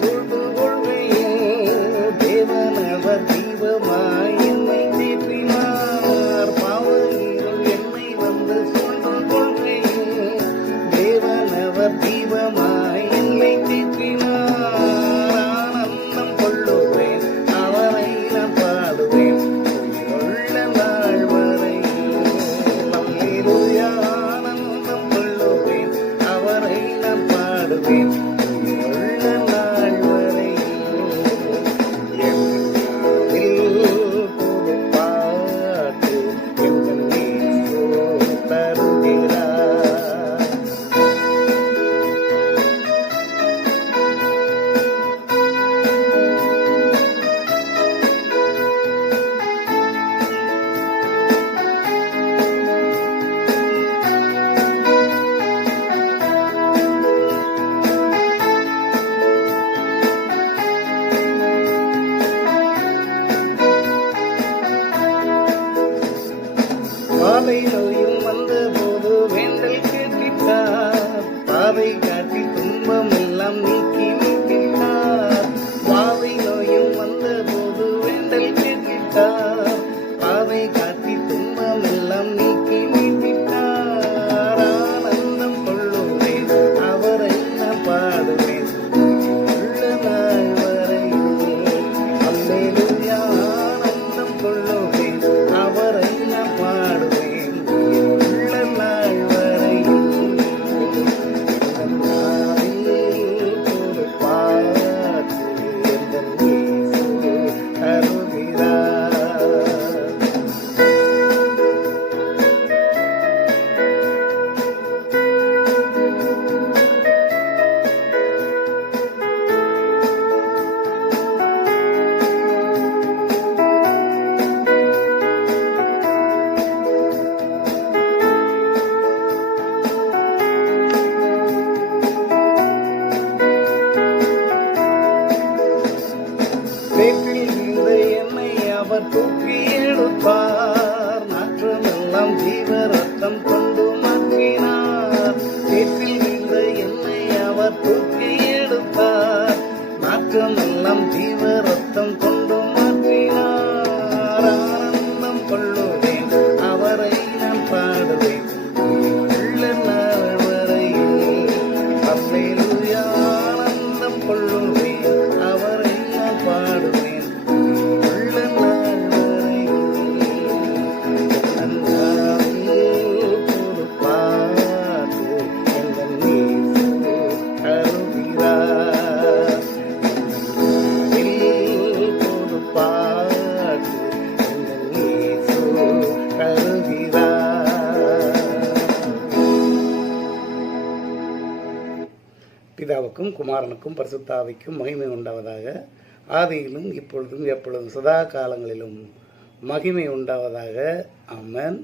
சூழ்ந்து கொள்கையில் தேவனவர் தீபமாய் என்னை தேற்றினார். பாவங்கள் என்னை வந்து சூழ்ந்து கொள்கையில் தேவனவர் தீபமாய் என்னை தேற்றினார். ஆனந்தம் கொள்ளுவேன், அவரை நான் பாடுவேன் உள்ள நாள் வரை. அல்லேலூயா. ஆனந்தம் கொள்ளுவேன், அவரை நான் பாடுவேன் உள்ள நாள் வரை. என் நாவில் புது பாட்டு என் இயேசு தருகிறார். பாதை நோயும் வந்த போது வேண்டல் கேட்டிட்டார். பாதை காட்டி துன்பம் எல்லாம் நீக்கி மீட்டிட்டார். பாதை நோயும் வந்த போது வேண்டல் கேட்டிட்டார். பாதை காட்டி துன்பம் எல்லாம் நீக்கி மீட்டிட்டார். ஆனந்தம் கொள்ளுவேன், அவரை நான் பாடுவேன் உள்ள நாள் வரை. அல்லேலூயா. ஆனந்தம் கொள்ளுவேன், அவரை நான் பாடுவேன் உள்ள நாள் வரை. என் நாவில் புது பாட்டு என் இயேசு தருகிறார். சேற்றில் இந்த என்னை அவர் தூக்கி எடுப்பார். நாற்றமெல்லாம் ஜீவ ரத்தம் கொண்டு மாற்றினார். சேற்றில் இந்த என்னை அவர் தூக்கி எடுப்பார். நாற்றமெல்லாம் ஜீவ ரத்தம் கொண்டு மாற்றினார். ஆனந்தம் கொள்ளுவேன், அவரை நான் பாடுவேன் உள்ள நாள் வரை. அல்லேலூயா. ஆனந்தம் கொள்ளுவேன், அவரை நான் பாடுவேன் உள்ள நாள் வரை. என் நாவில் புது பாட்டு என் இயேசு தருகிறார். என் நாவில் புது பாட்டு என் இயேசு தருகிறார். பிதாவுக்கும் குமாரனுக்கும் பரிசுத்த ஆவிக்கும் மகிமை உண்டாவதாக. ஆதியிலும் இப்பொழுதும் எப்பொழுதும் சதா காலங்களிலும் மகிமை உண்டாவதாக. ஆமென்.